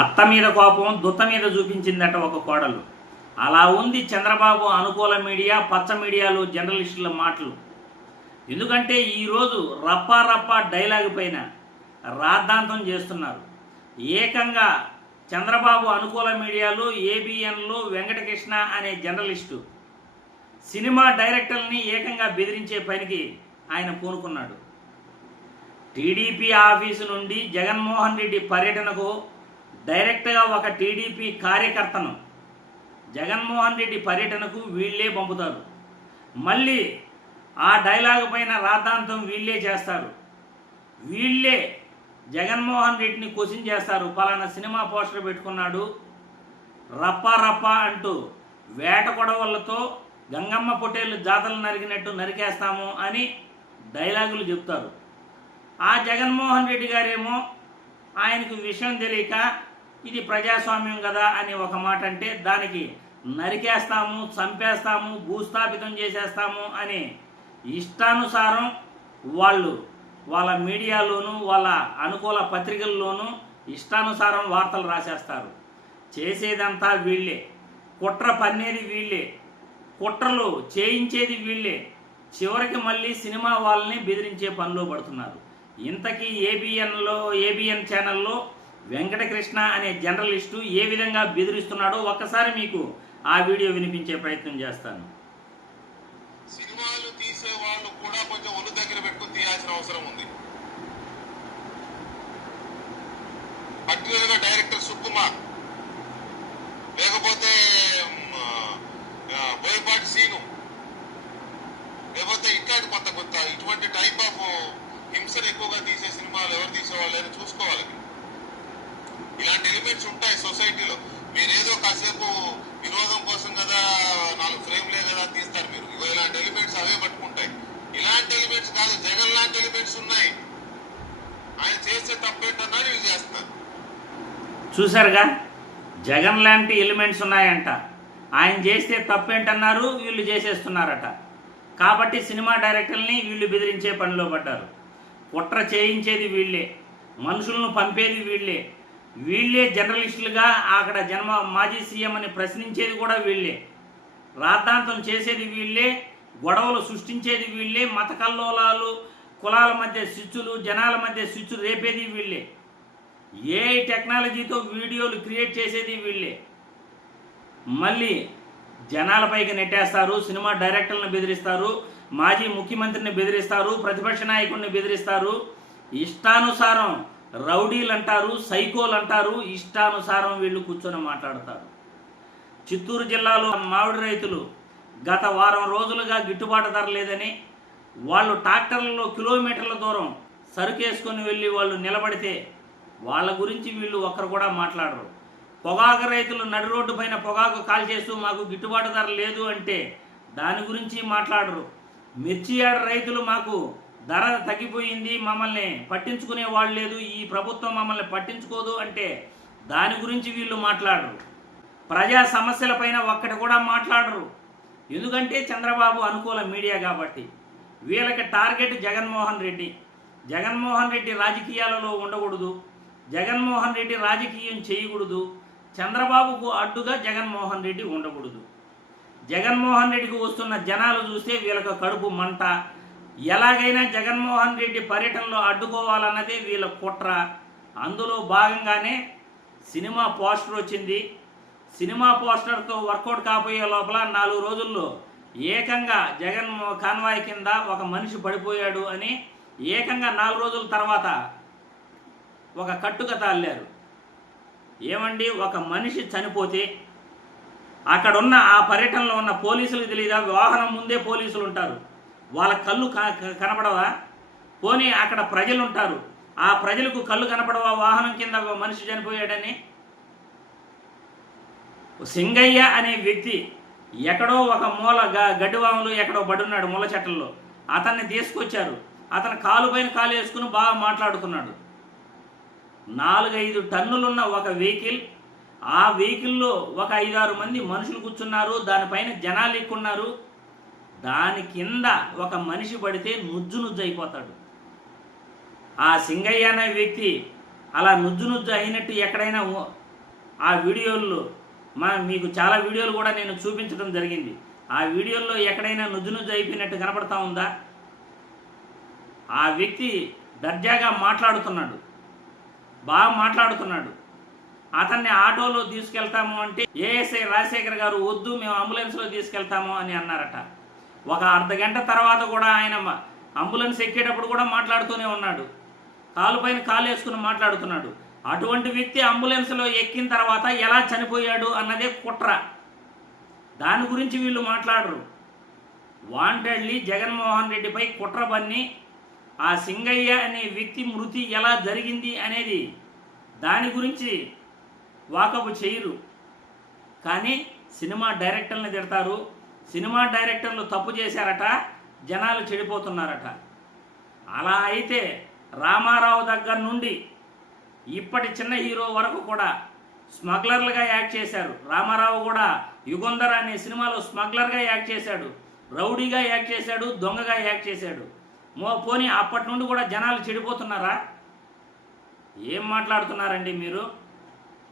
అత్త మీద కోపం దుత్త మీద చూపించిందట ఒక కోడలు. అలా ఉంది చంద్రబాబు అనుకూల మీడియా పచ్చ మీడియాలో జర్నలిస్టుల మాటలు. ఎందుకంటే ఈరోజు రప్పా రప్పా డైలాగ్ పైన రాద్ధాంతం చేస్తున్నారు. ఏకంగా చంద్రబాబు అనుకూల మీడియాలో ఏబిఎన్లో వెంకటకృష్ణ అనే జర్నలిస్టు. సినిమా డైరెక్టర్ని ఏకంగా బెదిరించే పనికి ఆయన పూనుకున్నాడు. టీడీపీ ఆఫీసు నుండి జగన్మోహన్ రెడ్డి పర్యటనకు డైరెక్ట్గా ఒక టీడీపీ కార్యకర్తను జగన్మోహన్ రెడ్డి పర్యటనకు వీళ్ళే పంపుతారు. మళ్ళీ ఆ డైలాగ్ పైన రాద్ధాంతం వీళ్ళే చేస్తారు. వీళ్ళే జగన్మోహన్ రెడ్డిని క్వశ్చన్ చేస్తారు. పలానా సినిమా పోస్టర్ పెట్టుకున్నాడు రప్ప రప్ప అంటూ వేట కొడవలతో గంగమ్మ పొట్టేళ్ళు జాతలు నరికినట్టు నరికేస్తాము అని డైలాగులు చెప్తారు. ఆ జగన్మోహన్ రెడ్డి గారేమో ఆయనకు విషయం తెలియక ఇది ప్రజాస్వామ్యం కదా అని ఒక మాట అంటే దానికి నరికేస్తాము చంపేస్తాము భూస్థాపితం చేసేస్తాము అని ఇష్టానుసారం వాళ్ళు వాళ్ళ మీడియాలోనూ వాళ్ళ అనుకూల పత్రికల్లోనూ ఇష్టానుసారం వార్తలు రాసేస్తారు. చేసేదంతా వీళ్ళే. కుట్ర పన్నేది వీళ్ళే. కుట్రలు చేయించేది వీళ్ళే. చివరికి మళ్ళీ సినిమా వాళ్ళని బెదిరించే పనిలో పడుతున్నారు. ఇంతకీ ఏబిఎన్లో ఏబిఎన్ ఛానల్లో వెంకటకృష్ణ అనే జర్నలిస్టు ఏ విధంగా బెదిరిస్తున్నాడో ఒక్కసారి మీకు ఆ వీడియో వినిపించే ప్రయత్నం చేస్తాను. సినిమాలు తీసే వాళ్ళు కూడా కొంచెం ఒళ్ళు దగ్గర పెట్టుకుని తీయాల్సిన అవసరం ఉంది. పర్టికులర్గా డైరెక్టర్ సుకుమార్. లేకపోతే బోయపాటి సీను. లేకపోతే ఇట్లాంటి కొత్త కొత్త ఇటువంటి టైప్ ఆఫ్ హింసను ఎక్కువగా తీసే సినిమాలు ఎవరు తీసేవాళ్ళు చూసుకోవాలి. ఇలాంటి ఎలిమెంట్స్ ఉంటాయి సొసైటీలో. మీరేదో కాసేపు వినోదం కోసం కదా నాలుగు ఫ్రేమ్లే కదా తీస్తారు మీరు. ఇగో ఇలాంటి ఎలిమెంట్స్ అవే పట్టుకుంటాయి. ఇలాంటి ఎలిమెంట్స్ కాదు జగన్ లాంటి ఎలిమెంట్స్ ఉన్నాయి. ఆయన చేస్తే తప్పేంటన్నా ఇవి చేస్తారు చూసారుగా జగన్ లాంటి ఎలిమెంట్స్ ఉన్నాయంట. ఆయన చేస్తే తప్పేంటన్నారు వీళ్ళు చేసేస్తున్నారట. కాబట్టి సినిమా డైరెక్టర్ని వీళ్ళు బెదిరించే పనిలో పడ్డారు. కుట్ర చేయించేది వీళ్ళే. మనుషులను పంపేది వీళ్ళే. వీళ్ళే జర్నలిస్టులుగా అక్కడ జన్మ మాజీ సీఎం అని ప్రశ్నించేది కూడా వీళ్ళే. రాద్ధాంతం చేసేది వీళ్ళే గొడవలు సృష్టించేది వీళ్ళే మత కల్లోలాలు కులాల మధ్య స్విచ్చులు జనాల మధ్య స్విచ్చులు రేపేది వీళ్ళే. ఏ టెక్నాలజీతో వీడియోలు క్రియేట్ చేసేది వీళ్ళే. మళ్ళీ జనాలపైకి నెట్టేస్తారు సినిమా డైరెక్టర్లను బెదిరిస్తారు మాజీ ముఖ్యమంత్రిని బెదిరిస్తారు ప్రతిపక్ష నాయకుడిని బెదిరిస్తారు. ఇష్టానుసారం రౌడీలు అంటారు సైకోలు అంటారు ఇష్టానుసారం వీళ్ళు కూర్చొని మాట్లాడతారు. చిత్తూరు జిల్లాలో మామిడి రైతులు గత వారం రోజులుగా గిట్టుబాటు ధర లేదని వాళ్ళు ట్రాక్టర్లలో కిలోమీటర్ల దూరం సరుకేసుకొని వెళ్ళి వాళ్ళు నిలబడితే వాళ్ళ గురించి వీళ్ళు ఒక్కరు కూడా మాట్లాడరు. పొగాకు రైతులు నడి రోడ్డు పైన పొగాకు కాల్ చేస్తూ మాకు గిట్టుబాటు ధర లేదు అంటే దాని గురించి మాట్లాడరు. మిర్చి రైతులు మాకు ధర తగ్గిపోయింది మమ్మల్ని పట్టించుకునే వాళ్ళు లేదు ఈ ప్రభుత్వం మమ్మల్ని పట్టించుకోదు అంటే దాని గురించి వీళ్ళు మాట్లాడరు. ప్రజా సమస్యలపైన ఒక్కటి కూడా మాట్లాడరు. ఎందుకంటే చంద్రబాబు అనుకూల మీడియా కాబట్టి. వీళ్ళకి టార్గెట్ జగన్మోహన్ రెడ్డి. జగన్మోహన్ రెడ్డి రాజకీయాలలో ఉండకూడదు. జగన్మోహన్ రెడ్డి రాజకీయం చేయకూడదు. చంద్రబాబుకు అడ్డుగా జగన్మోహన్ రెడ్డి ఉండకూడదు. జగన్మోహన్ రెడ్డికి వస్తున్న జనాలు చూస్తే వీళ్ళకి కడుపు మంట ఎలాగైనా జగన్మోహన్ రెడ్డి పర్యటనలో అడ్డుకోవాలన్నదే వీళ్ళ కుట్ర. అందులో భాగంగానే సినిమా పోస్టర్ వచ్చింది. సినిమా పోస్టర్తో వర్కౌట్ కాపోయే లోపల నాలుగు రోజుల్లో ఏకంగా జగన్ కాన్వాయ్ కింద ఒక మనిషి పడిపోయాడు అని ఏకంగా నాలుగు రోజుల తర్వాత ఒక కట్టుకథ అల్లారు. ఏమండి? ఒక మనిషి చనిపోతే అక్కడున్న ఆ పర్యటనలో ఉన్న పోలీసులకు తెలియదా వాహనం ముందే పోలీసులు ఉంటారు. వాళ్ళ కళ్ళు క- కనపడవా పోనీ అక్కడ ప్రజలు ఉంటారు ఆ ప్రజలకు కళ్ళు కనపడవా వాహనం కింద ఒక మనిషి చనిపోయాడని? సింగయ్య అనే వ్యక్తి ఎక్కడో ఒక మూల గ గడ్డివాములు ఎక్కడో పడున్నాడు ముళ్ళ చెట్టల్లో అతన్ని తీసుకొచ్చారు. అతను కాలు పైన కాలు వేసుకుని బాగా మాట్లాడుతున్నాడు నాలుగైదు టన్నులున్న ఒక వెహికల్ ఆ వెహికల్లో ఒక ఐదారు మంది మనుషులు కూర్చున్నారు. దానిపైన జనాలు ఎక్కున్నారు. దాని కింద ఒక మనిషి పడితే నుజ్జు నుజ్జు అయిపోతాడు. ఆ సింగయ్య అనే వ్యక్తి అలా నుజ్జు నుజ్జు అయినట్టు ఎక్కడైనా ఆ వీడియోల్లో మా మీకు చాలా వీడియోలు కూడా నేను చూపించడం జరిగింది. ఆ వీడియోల్లో ఎక్కడైనా నుజ్జు నుజ్జు అయిపోయినట్టు కనపడతా ఉందా? ఆ వ్యక్తి దర్జాగా మాట్లాడుతున్నాడు. బాగా మాట్లాడుతున్నాడు. అతన్ని ఆటోలో తీసుకెళ్తాము అంటే ఏఎస్ఐ రాజశేఖర్ గారు వద్దు మేము అంబులెన్స్లో తీసుకెళ్తాము అని అన్నారట. ఒక అర్ధ గంట తర్వాత కూడా ఆయన అంబులెన్స్ ఎక్కేటప్పుడు కూడా మాట్లాడుతూనే ఉన్నాడు. కాలు పైన కాలు వేసుకుని మాట్లాడుతున్నాడు. అటువంటి వ్యక్తి అంబులెన్స్లో ఎక్కిన తర్వాత ఎలా చనిపోయాడు అన్నదే కుట్ర. దాని గురించి వీళ్ళు మాట్లాడరు. వాంటెడ్లీ జగన్మోహన్ రెడ్డిపై కుట్ర బన్ని ఆ సింగయ్య అనే వ్యక్తి మృతి ఎలా జరిగింది అనేది దాని గురించి వాకపు చేయరు. కానీ సినిమా డైరెక్టర్ని తిడతారు. సినిమా డైరెక్టర్లు తప్పు చేశారట జనాలు చెడిపోతున్నారట. అలా అయితే రామారావు దగ్గర నుండి ఇప్పటి చిన్న హీరో వరకు కూడా స్మగ్లర్లుగా యాక్ట్ చేశారు. రామారావు కూడా యుగంధర్ అనే సినిమాలో స్మగ్లర్గా యాక్ట్ చేశాడు. రౌడీగా యాక్ట్ చేశాడు దొంగగా యాక్ట్ చేశాడు. మో పోనీ అప్పటి నుండి కూడా జనాలు చెడిపోతున్నారా? ఏం మాట్లాడుతున్నారండి మీరు?